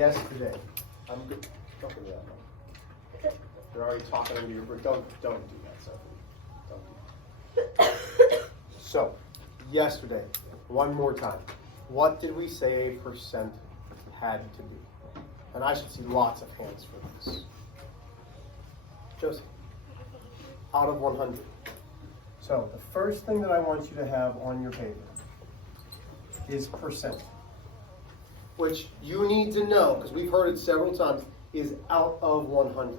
yesterday. I'm good. Don't do that. No. You're already talking under your breath. Don't do that, Sophie. Don't do that. So, yesterday, one more time. What did we say a percent had to be? And I should see lots of hands for this. Joseph, out of 100. So, the first thing that I want you to have on your paper is percent, which you need to know, because we've heard it several times, is out of 100.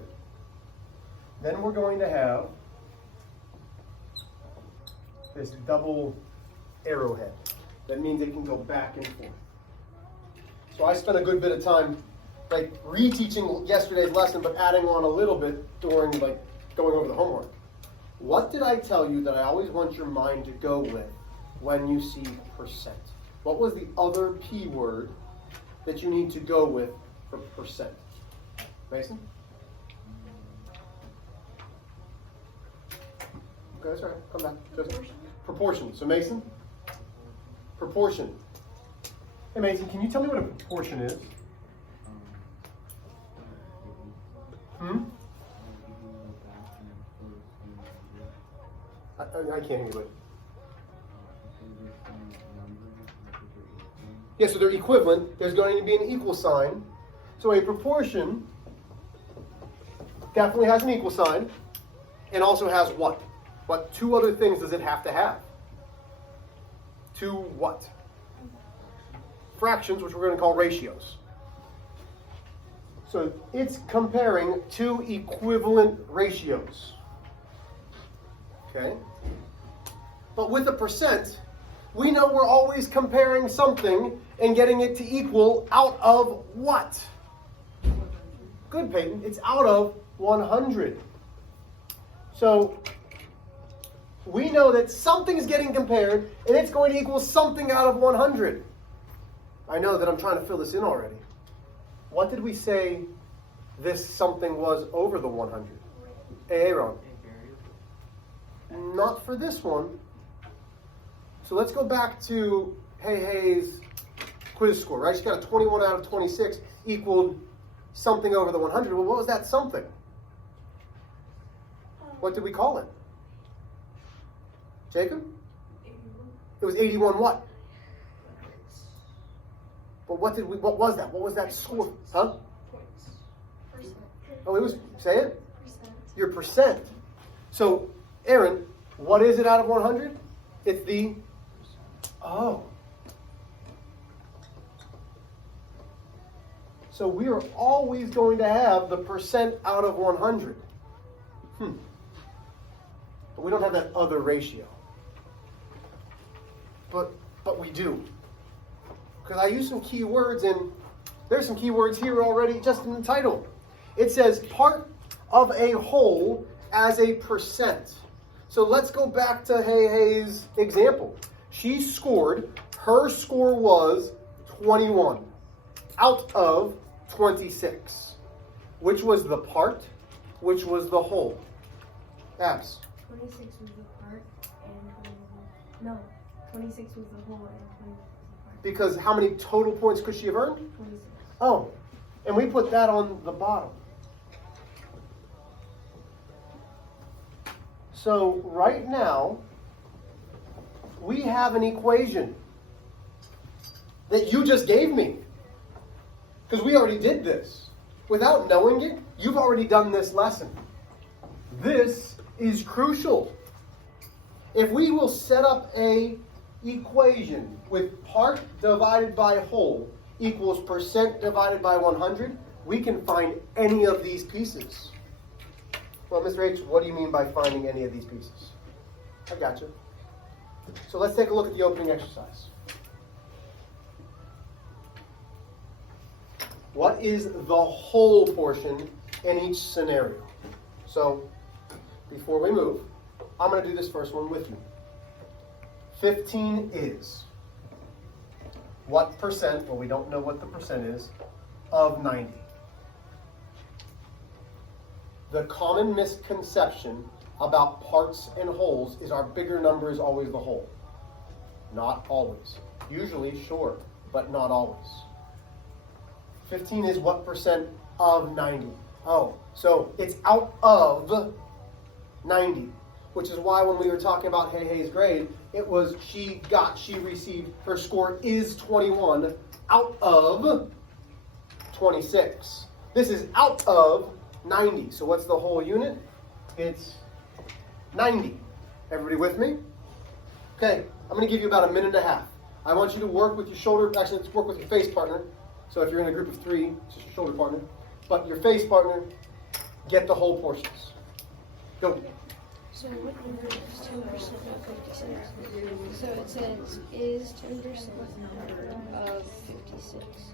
Then we're going to have this double arrowhead. That means it can go back and forth. So I spent a good bit of time reteaching yesterday's lesson, but adding on a little bit during going over the homework. What did I tell you that I always want your mind to go with when you see percent? What was the other P word that you need to go with for percent? Mason? Okay, that's all right. Come back. Joseph. Proportion. So Mason? Proportion. Hey Mason, can you tell me what a proportion is? I can't hear you. Yeah, so they're equivalent. There's going to be an equal sign. So a proportion definitely has an equal sign and also has what? What two other things does it have to have? Two what? Fractions, which we're going to call ratios. So it's comparing two equivalent ratios. Okay? But with a percent, we know we're always comparing something and getting it to equal out of what? Good, Peyton. It's out of 100. So we know that something is getting compared and it's going to equal something out of 100. I know that I'm trying to fill this in already. What did we say this something was over the 100? Aaron. Not for this one. So let's go back to Hay's quiz score, right? She got a 21 out of 26 equaled something over the 100. Well, what was that something? What did we call it? Jacob? 81. It was 81 what? But what was that? What was that score? Huh? Points. Percent. Oh, it was, say it? Percent. Your percent. So, Aaron, what is it out of 100? It's the, oh. So we are always going to have the percent out of 100. But we don't have that other ratio. But we do. Because I use some key words, and there's some key words here already just in the title. It says part of a whole as a percent. So let's go back to Hay's example. She scored, her score was 21 out of 26. Which was the part? Which was the whole? Abs. 26 was the part, and 26 was the whole, and 20 was the part. Because how many total points could she have earned? 26. Oh, and we put that on the bottom. So right now, we have an equation that you just gave me. Because we already did this. Without knowing it, you've already done this lesson. This is crucial. If we will set up a equation with part divided by whole equals percent divided by 100, we can find any of these pieces. Well, Mr. H, what do you mean by finding any of these pieces? I got you. So let's take a look at the opening exercise. What is the whole portion in each scenario? So, before we move, I'm going to do this first one with you. 15 is what percent, well, we don't know what the percent is, of 90. The common misconception about parts and wholes is our bigger number is always the whole. Not always. Usually, sure, but not always. 15 is what percent of 90? Oh, so it's out of 90, which is why when we were talking about Hey-Hey's grade, it was she received, her score is 21 out of 26. This is out of 90. So what's the whole unit? It's 90. Everybody with me? Okay, I'm going to give you about a minute and a half. I want you to work with your shoulder, actually let's work with your face partner. So if you're in a group of 3, it's just your shoulder partner. But your face partner, get the whole portions. Go. So what number is 10% of 56? So it says is 10% of 56.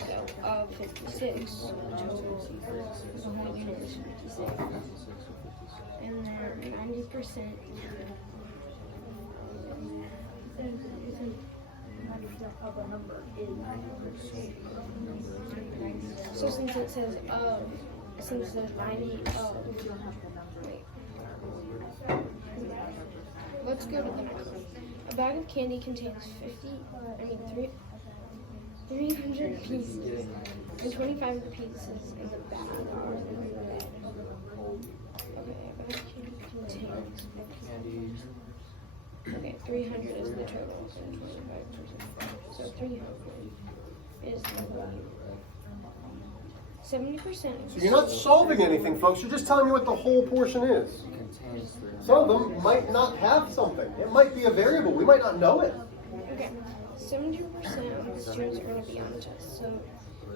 So of 56, the whole unit is 56. And then 90%. Of a number is So since it says since there's 90 wait. Let's go to the number. A bag of candy contains 300 pieces, and 25 of the pieces in the bag are red. Okay, a bag of candy contains 50. Okay, 300 is the total, and 25%. So 300 is the whole. 70%. So you're not solving anything, folks. You're just telling me what the whole portion is. Some of them might not have something. It might be a variable. We might not know it. Okay, 70% of the students are going to be on the test. So,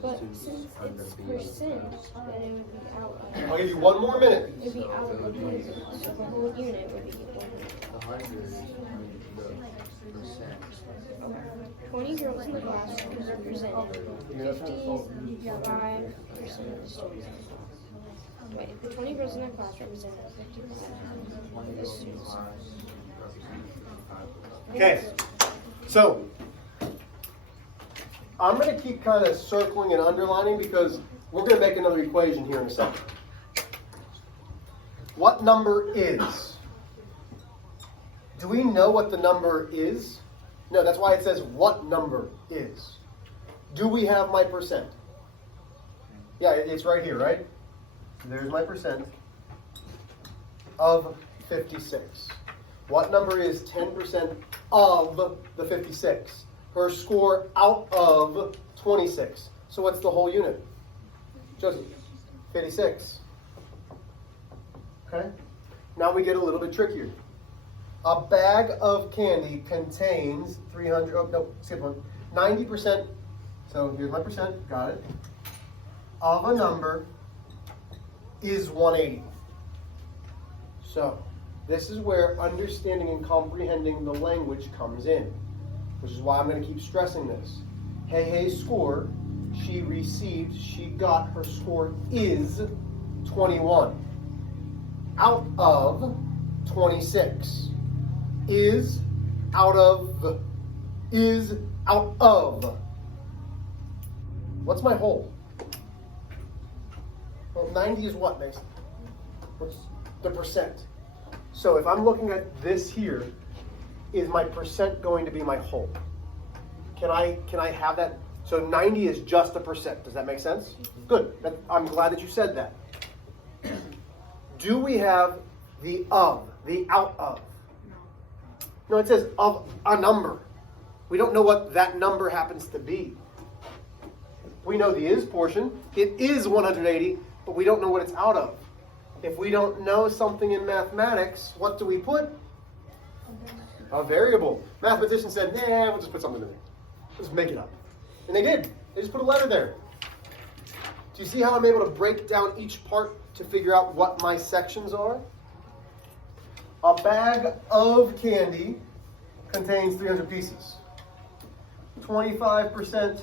but since it's percent, then it would be out of. I'll give you one more minute. It would be out of 100. So the whole unit would be 100. 20 girls in the classroom represented 55% of the students. Wait, the 20 girls in the class represented 55% of the students. Okay, so I'm going to keep kind of circling and underlining because we're going to make another equation here in a second. What number is? Do we know what the number is? No, that's why it says what number is. Do we have my percent? Yeah, it's right here, right? There's my percent of 56. What number is 10% of the 56? Her score out of 26. So what's the whole unit? Joseph, 56. Okay? Now we get a little bit trickier. A bag of candy contains 300, oh no, skip one, 90%, so here's my percent, got it, of a number is 180. So, this is where understanding and comprehending the language comes in, which is why I'm going to keep stressing this. Hey-Hey's score, she got, her score is 21. Out of 26. Is out of. What's my whole? Well, 90 is what, Mason? What's the percent? So if I'm looking at this here, is my percent going to be my whole? Can I have that? So 90 is just a percent. Does that make sense? Good. I'm glad that you said that. Do we have the of, the out of? No, it says of a number. We don't know what that number happens to be. We know the is portion. It is 180, but we don't know what it's out of. If we don't know something in mathematics, what do we put? A variable. Mathematician said, nah, we'll just put something in there. Just make it up. And they did. They just put a letter there. Do you see how I'm able to break down each part to figure out what my sections are? A bag of candy contains 300 pieces. 25%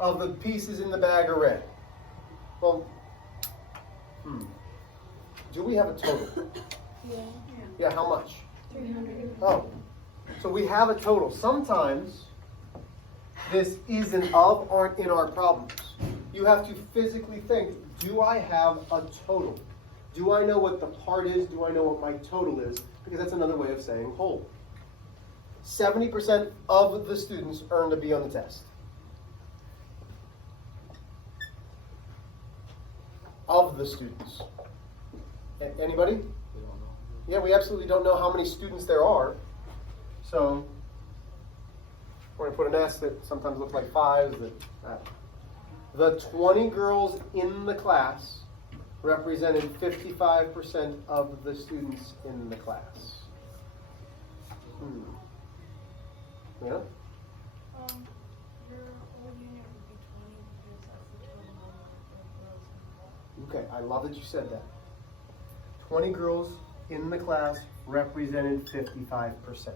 of the pieces in the bag are red. Well, do we have a total? Yeah. Yeah, how much? 300. Oh, so we have a total. Sometimes this is and of aren't in our problems. You have to physically think, do I have a total? Do I know what the part is? Do I know what my total is? Because that's another way of saying whole. 70% of the students earned a B on the test. of the students? Anybody? Yeah, we absolutely don't know how many students there are. So we're going to put an S that sometimes looks like fives. The 20 girls in the class represented 55% of the students in the class. Yeah? Your whole unit would be 20 because that's the total number of girls involved. Okay, I love that you said that. 20 girls in the class represented 55%.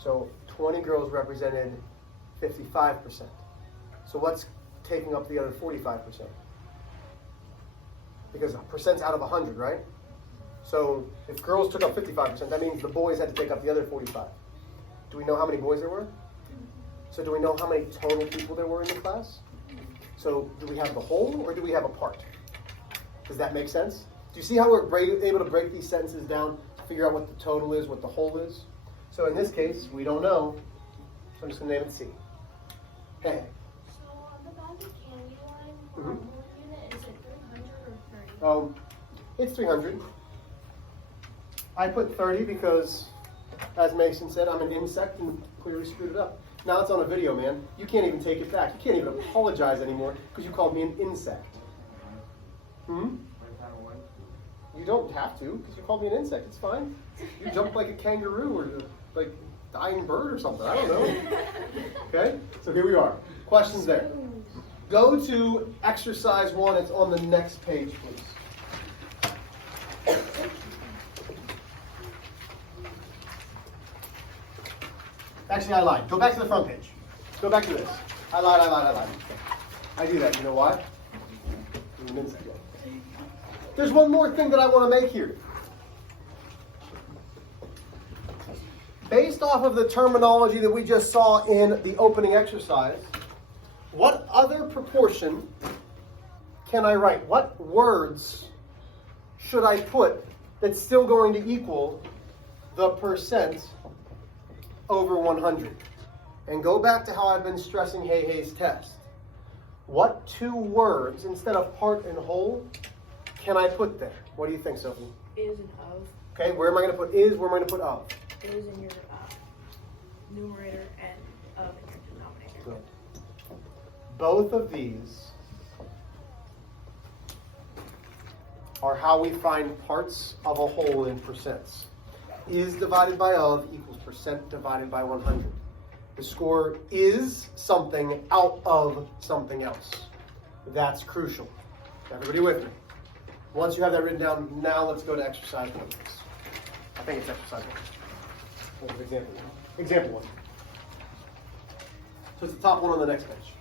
So 20 girls represented 55%. So what's taking up the other 45%? Because a percent's out of 100, right? So if girls took up 55%, that means the boys had to take up the other 45. Do we know how many boys there were? So do we know how many total people there were in the class? So do we have the whole or do we have a part? Does that make sense? Do you see how we're able to break these sentences down, figure out what the total is, what the whole is? So in this case, we don't know. So I'm just going to name it C. Hey. So on the bag of candy line for our whole unit, is it 300 or 30? It's 300. I put 30 because, as Mason said, I'm an insect and clearly screwed it up. Now it's on a video, man. You can't even take it back. You can't even apologize anymore because you called me an insect. You don't have to because you called me an insect. It's fine. You jumped like a kangaroo or like a dying bird or something. I don't know. Okay? So here we are. Questions there. Go to exercise 1. It's on the next page, please. Actually, I lied. Go back to the front page. Go back to this. I lied. I do that. You know why? I'm an insect. There's one more thing that I want to make here. Based off of the terminology that we just saw in the opening exercise, what other proportion can I write? What words should I put that's still going to equal the percent over 100? And go back to how I've been stressing Hay's test. What 2 words instead of part and whole can I put there? What do you think, Sophie? Is and of. Okay, where am I going to put is? Where am I going to put of? Is in your numerator and of in your denominator. Good. Both of these are how we find parts of a whole in percents. Is divided by of equals percent divided by 100. The score is something out of something else. That's crucial. Everybody with me? Once you have that written down, now let's go to exercise 1. I think it's exercise 1. What was example 1? Example 1. So it's the top one on the next page.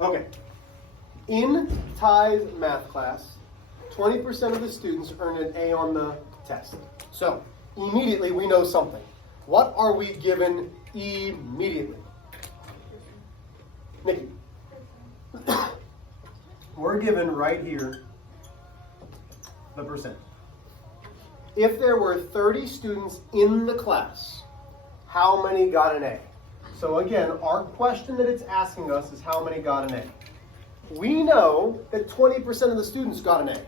Okay. In Ty's math class, 20% of the students earned an A on the test. So, immediately we know something. What are we given immediately? Nikki. We're given right here the percent. If there were 30 students in the class, how many got an A? So again, our question that it's asking us is how many got an A. We know that 20% of the students got an A.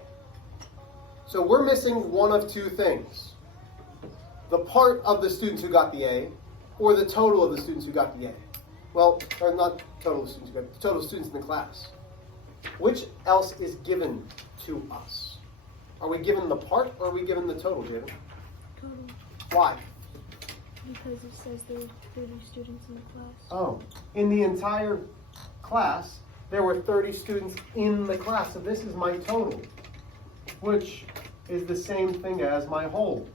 So we're missing one of 2 things. The part of the students who got the A, or the total of the students who got the A. Well, or not total of students who got, the total of students in the class. Which else is given to us? Are we given the part or are we given the total, Jaden? Total. Why? Because it says there were 30 students in the class. Oh, in the entire class, there were 30 students in the class. So this is my total, which is the same thing as my whole.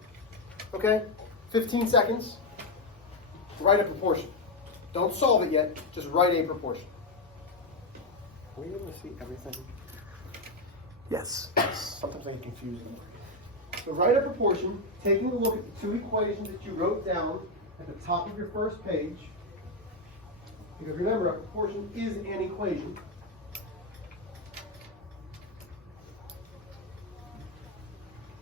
Okay, 15 seconds. Write a proportion. Don't solve it yet, just write a proportion. Are we able to see everything? Yes. Sometimes I get confused. So write a proportion, taking a look at the 2 equations that you wrote down at the top of your first page. Because remember, a proportion is an equation.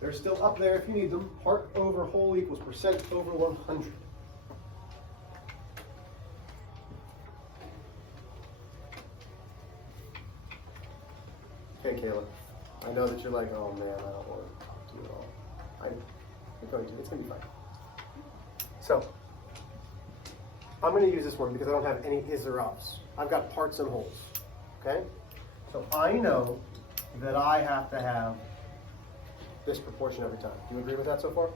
They're still up there if you need them. Part over whole equals percent over 100. Okay, Caleb. I know that you're like, oh man, I don't want to do it all. You're going to. It's going to be fine. So, I'm going to use this one because I don't have any is or outs. I've got parts and wholes. Okay? So I know that I have to have this proportion every time. Do you agree with that so far?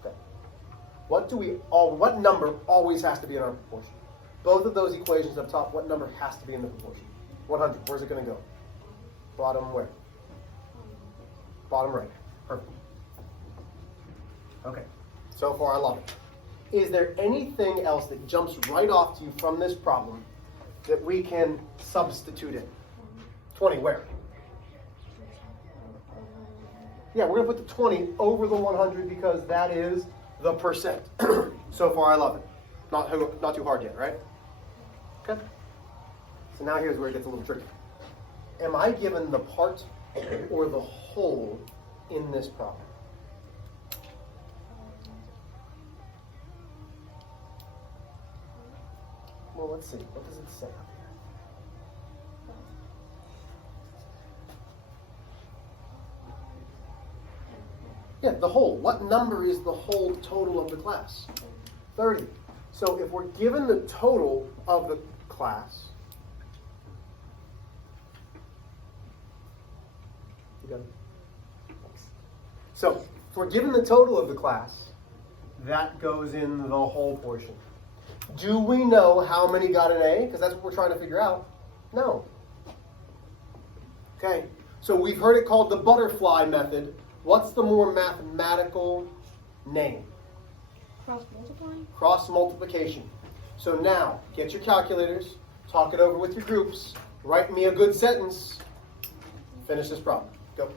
Okay. What number always has to be in our proportion? Both of those equations up top, what number has to be in the proportion? 100. Where's it going to go? Bottom where? Bottom right. Perfect. Okay. So far, I love it. Is there anything else that jumps right off to you from this problem that we can substitute in? 20, where? Yeah, we're going to put the 20 over the 100 because that is the percent. So far, I love it. Not too hard yet, right? Okay. So now here's where it gets a little tricky. Am I given the part or the whole in this problem? Well, let's see. What does it say up here? Yeah, the whole. What number is the whole total of the class? 30. So if we're given the total of the class, you got it? So if we're given the total of the class, that goes in the whole portion. Do we know how many got an A? Because that's what we're trying to figure out. No. Okay, so we've heard it called the butterfly method. What's the more mathematical name? Cross multiplying? Cross multiplication. So now, get your calculators, talk it over with your groups, write me a good sentence, finish this problem. Go.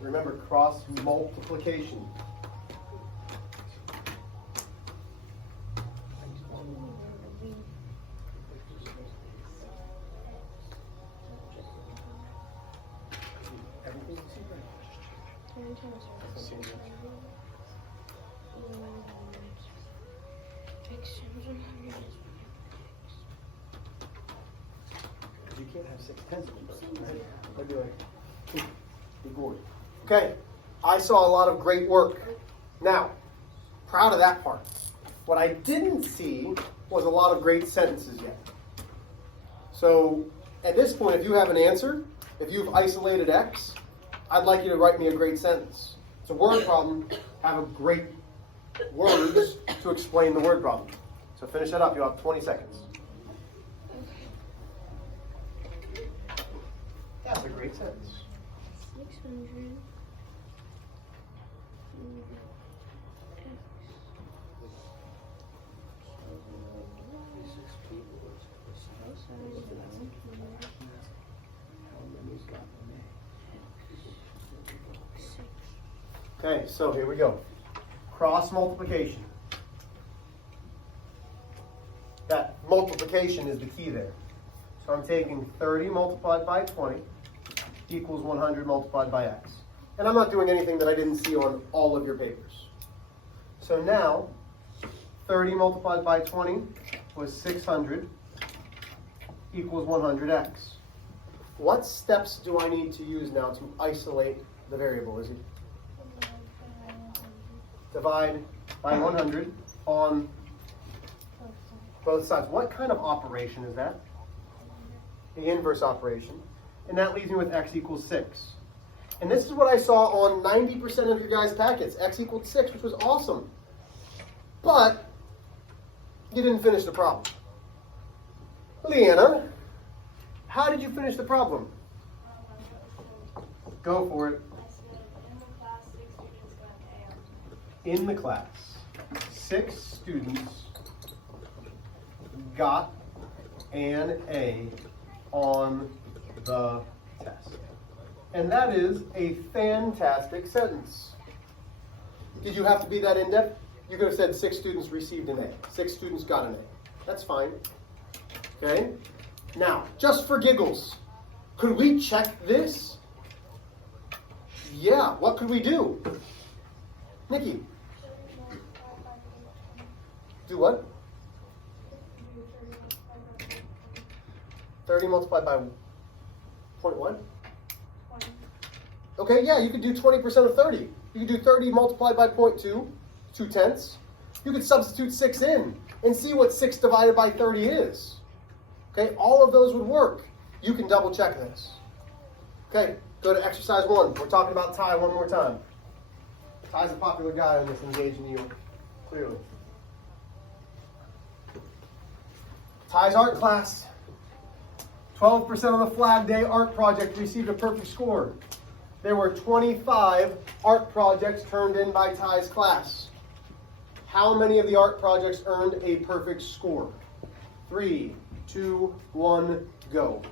Remember, cross multiplication. You can't have 6 tenths of it, right? I'd be like, be bored. Okay, I saw a lot of great work. Now, proud of that part. What I didn't see was a lot of great sentences yet. So, at this point, if you have an answer, if you've isolated X, I'd like you to write me a great sentence. It's a word problem. Have a great words to explain the word problem. So finish that up. You'll have 20 seconds. That's a great sentence. 600. Okay, so here we go. Cross multiplication. That multiplication is the key there. So I'm taking 30 multiplied by 20 equals 100 multiplied by X. And I'm not doing anything that I didn't see on all of your papers. So now, 30 multiplied by 20 was 600 equals 100x. What steps do I need to use now to isolate the variable, Izzy? Divide by 100 on both sides. What kind of operation is that? The inverse operation. And that leaves me with x equals 6. And this is what I saw on 90% of your guys' packets. X equaled 6, which was awesome. But you didn't finish the problem. Leanna, how did you finish the problem? Go for it. In the class, 6 students got an A on the test. And that is a fantastic sentence. Did you have to be that in-depth? You could have said 6 students received an A. 6 students got an A. That's fine. Okay? Now, just for giggles, could we check this? Yeah, what could we do? Nikki? Do what? 30 multiplied by point what? 20. Okay, yeah, you could do 20% of 30. You could do 30 multiplied by 0.2, 2/10. You could substitute 6 in and see what 6 divided by 30 is. Okay, all of those would work. You can double check this. Okay, go to exercise 1. We're talking about Ty one more time. Ty's a popular guy on this engaging you, clearly. Ty's art class. 12% on the Flag Day art project received a perfect score. There were 25 art projects turned in by Ty's class. How many of the art projects earned a perfect score? 3, 2, 1, go.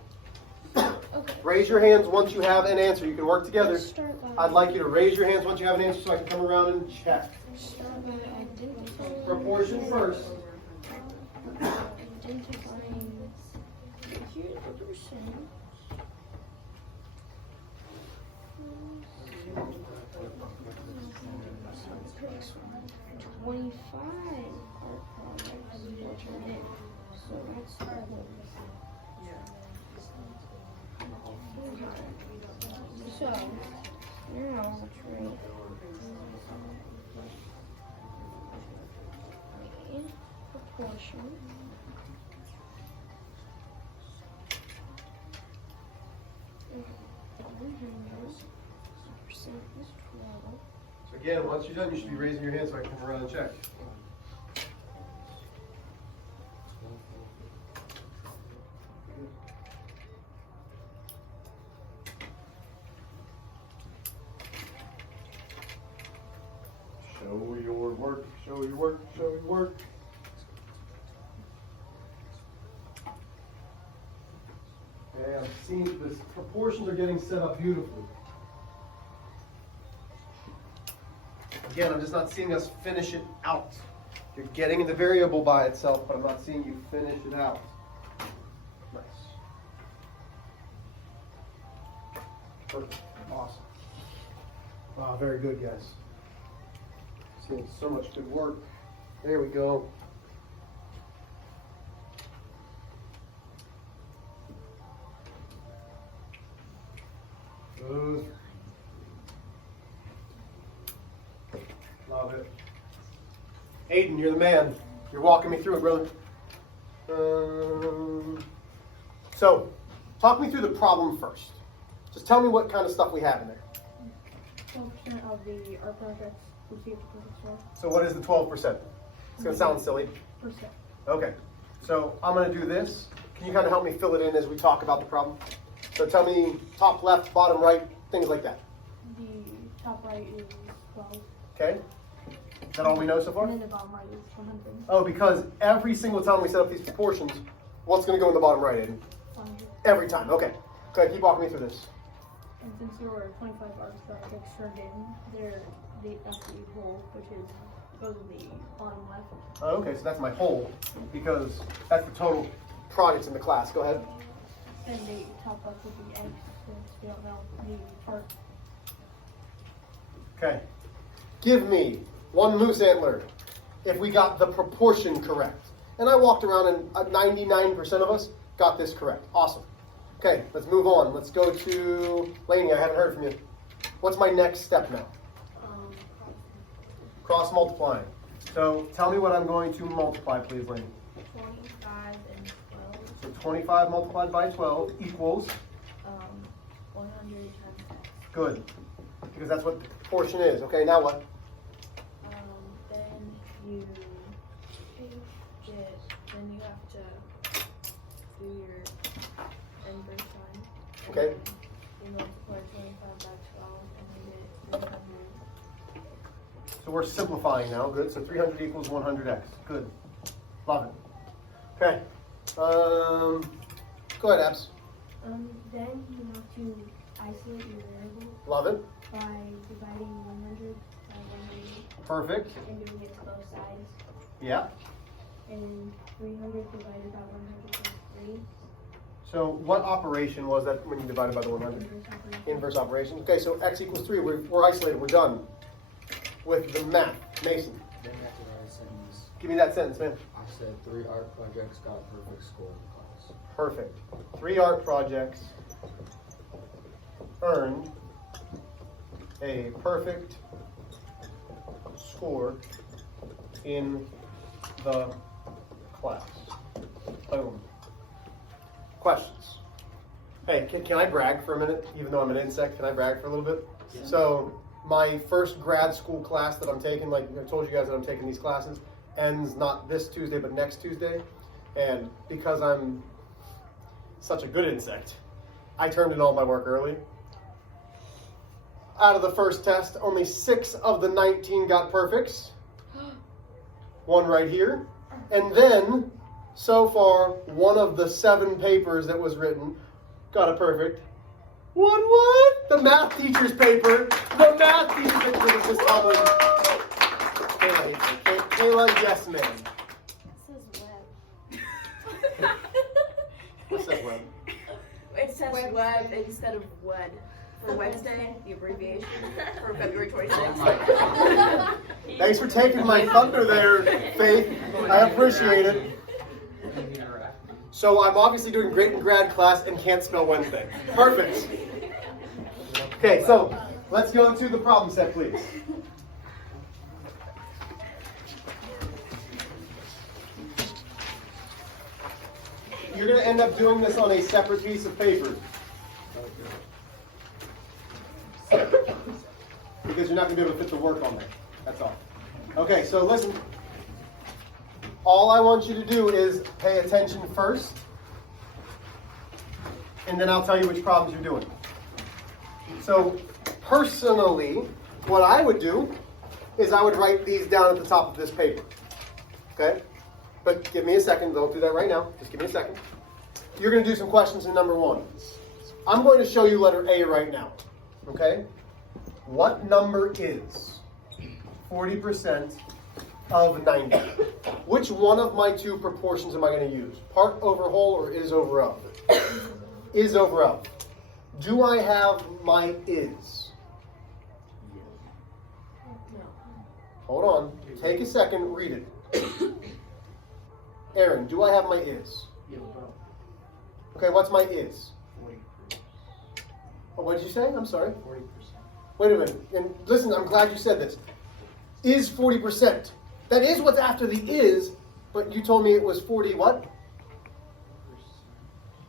Okay. Raise your hands once you have an answer. You can work together. Let's start by I'd like you to raise your hands once you have an answer so I can come around and check. start by identifying. Proportion first. Identifying. Here's the percent. So 25 art projects were turned in. So that's double. So now let's write in proportion. Percent is 12. So again, once you're done, you should be raising your hand so I can come around and check. Show your work, show your work, show your work. Okay, I'm seeing the proportions are getting set up beautifully. Again, I'm just not seeing us finish it out. You're getting the variable by itself, but I'm not seeing you finish it out. Nice. Perfect. Awesome. Wow, very good, guys. Seeing so much good work. There we go. Good. Love it. Aiden, you're the man. You're walking me through it, brother. So, talk me through the problem first. Just tell me what kind of stuff we have in there. 12% of the art projects received a perfect score. So what is the 12%? It's going to sound silly. Percent. Okay. So I'm going to do this. Can you kind of help me fill it in as we talk about the problem? So tell me top left, bottom right, things like that. The top right is 12. Okay? Is that all we know so far? And then the bottom right is 100. Oh, because every single time we set up these proportions, what's going to go in the bottom right, Aiden? 100. Every time. Okay. Go ahead, keep walking me through this. And since there were 25 art projects turned in, that's the whole, which is goes to the bottom left. Oh, okay, so that's my whole, because that's the total projects in the class. Go ahead. And the top left would be X, since we don't know the chart. Okay. Give me one moose antler, if we got the proportion correct. And I walked around and 99% of us got this correct. Awesome. Okay, let's move on. Let's go to Lainey. I haven't heard from you. What's my next step now? Cross multiplying. So tell me what I'm going to multiply, please, Lainey. 25 and 12. So 25 multiplied by 12 equals? 100 times x. Good. Because that's what the proportion is. Okay, now what? Then you have to do your inverse sign. Okay. You multiply 25 by 12 and you get 300. So we're simplifying now. Good. So 300 equals 100x. Good. Love it. Okay. Go ahead, Abs. Then you have to isolate your variable Love it. by dividing 100 by 100 Perfect. and doing it to both sides. Yeah. And 300 divided by 100 is 3. So what operation was that when you divided by the 100? Inverse operation. Inverse operation. Okay, so x equals 3. We're isolated. We're done with the math. Mason, Then after I sentence, give me that sentence, man. I said 3 art projects got a perfect score in class. Perfect. 3 art projects earned a perfect score in the class. Boom. Questions? Hey, can I brag for a minute? Even though I'm an insect, can I brag for a little bit? Yeah. So my first grad school class that I'm taking, like I told you guys that I'm taking these classes, ends not this Tuesday but next Tuesday. And because I'm such a good insect, I turned in all my work early. Out of the first test, only 6 of the 19 got perfects. One right here. And then, so far, 1 of the 7 papers that was written got a perfect. What? The math teacher's paper. The math teacher's paper was just covered. Kayla hates it. Kayla, yes, ma'am. It says web. What says web? It says web instead of WED. For Wednesday, the abbreviation for February 26th. Thanks for taking my thunder there, Faith. I appreciate it. So I'm obviously doing great in grad class and can't spell Wednesday. Perfect. Okay, so let's go to the problem set, please. You're going to end up doing this on a separate piece of paper. Because you're not going to be able to fit the work on there. That's all. Okay, so listen. All I want you to do is pay attention first, and then I'll tell you which problems you're doing. So, personally, what I would do is I would write these down at the top of this paper. Okay? But give me a second. Don't do that right now. Just give me a second. You're going to do some questions in number 1. I'm going to show you letter A right now. Okay? What number is 40% of 90? Which one of my 2 proportions am I going to use? Part over whole or is over of? Is over of. Do I have my is? No. Hold on. Take a second. Read it. Aaron, do I have my is? Okay, what's my is? 40%. Oh, what did you say? I'm sorry. 40%. Wait a minute. And listen, I'm glad you said this. Is 40%. That is what's after the is, but you told me it was 40 what?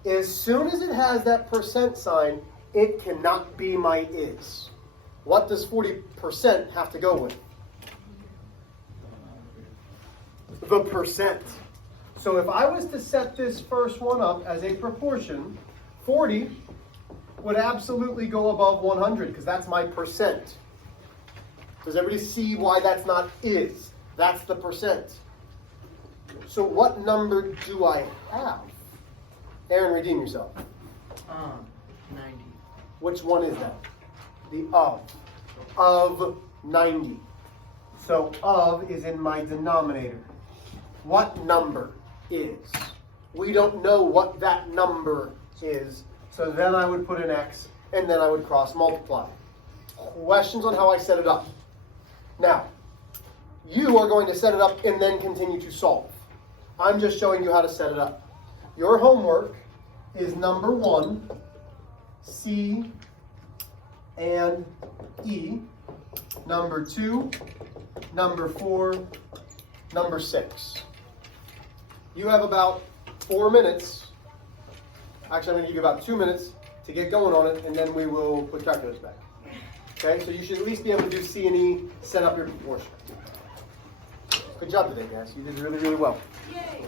As soon as it has that percent sign, it cannot be my is. What does 40% have to go with? The percent. So if I was to set this first one up as a proportion, 40 would absolutely go above 100 because that's my percent. Does everybody see why that's not is? That's the percent. So what number do I have? Aaron, redeem yourself. 90. Which one is that? The of. Of 90. So of is in my denominator. What number is? We don't know what that number is. So then I would put an X and then I would cross multiply. Questions on how I set it up? Now, You are going to set it up and then continue to solve. I'm just showing you how to set it up. Your homework is number 1, C and E, number 2, number 4, number 6. You have about 4 minutes. Actually, I'm going to give you about 2 minutes to get going on it, and then we will put calculus back. Okay, so you should at least be able to do C and E, set up your proportion. Good job today, guys. You did really, really well. Yay!